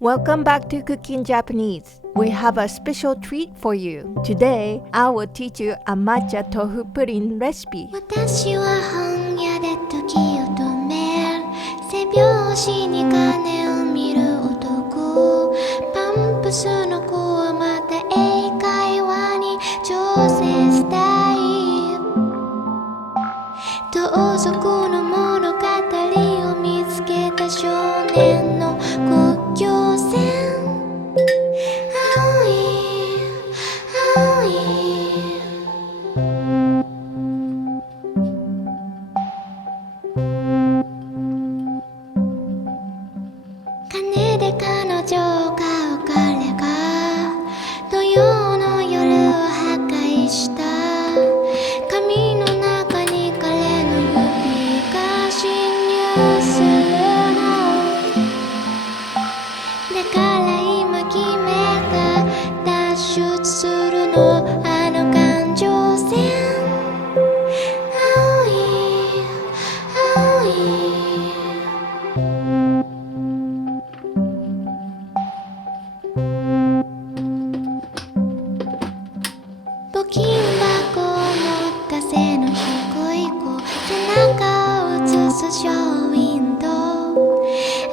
Welcome back to Cooking Japanese. We have a special treat for you. Today, I will teach you a matcha tofu pudding recipe. 私は本屋で時を止める背拍子に鐘を見る男パンプスの子はまた英会話に挑戦したい盗賊の物語を見つけた少年の国境線青い青い金で彼女を買う彼が土曜の夜を破壊した髪の中に彼の指が侵入するのだから今決めた脱出するのあの感情線青い青い募金箱を持った背の低い子背中を映すショーウィンドウ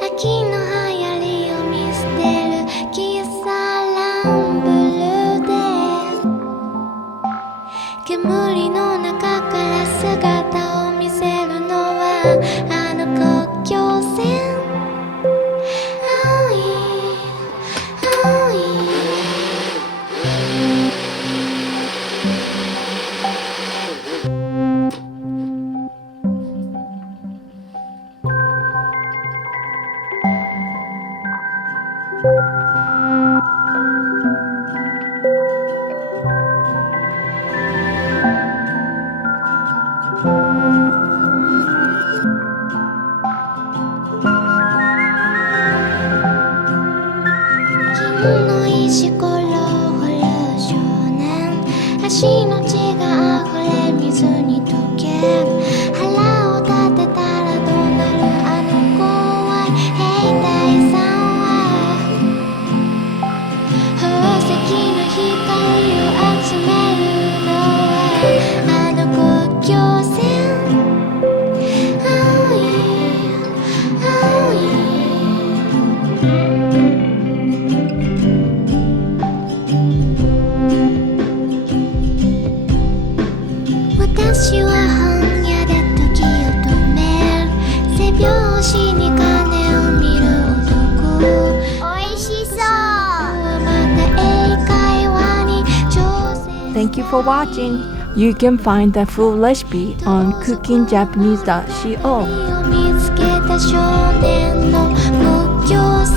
秋の流行りを見捨てる喫茶ランブルで煙の中から姿を見せるのはあの国境線青い青い金の石ころを掘る少年足の血が溢れ水に溶ける腹を立てたらどうなるあの怖い兵隊さんは宝石の光を集めるのはあの国境線青い青い私は本屋で時を止める背拍子に鐘を見る男Oishi-Soまた英会話に挑戦 Thank you for watching. You can find the full recipe on cookingjapanese.co. 見つけた少年の国境線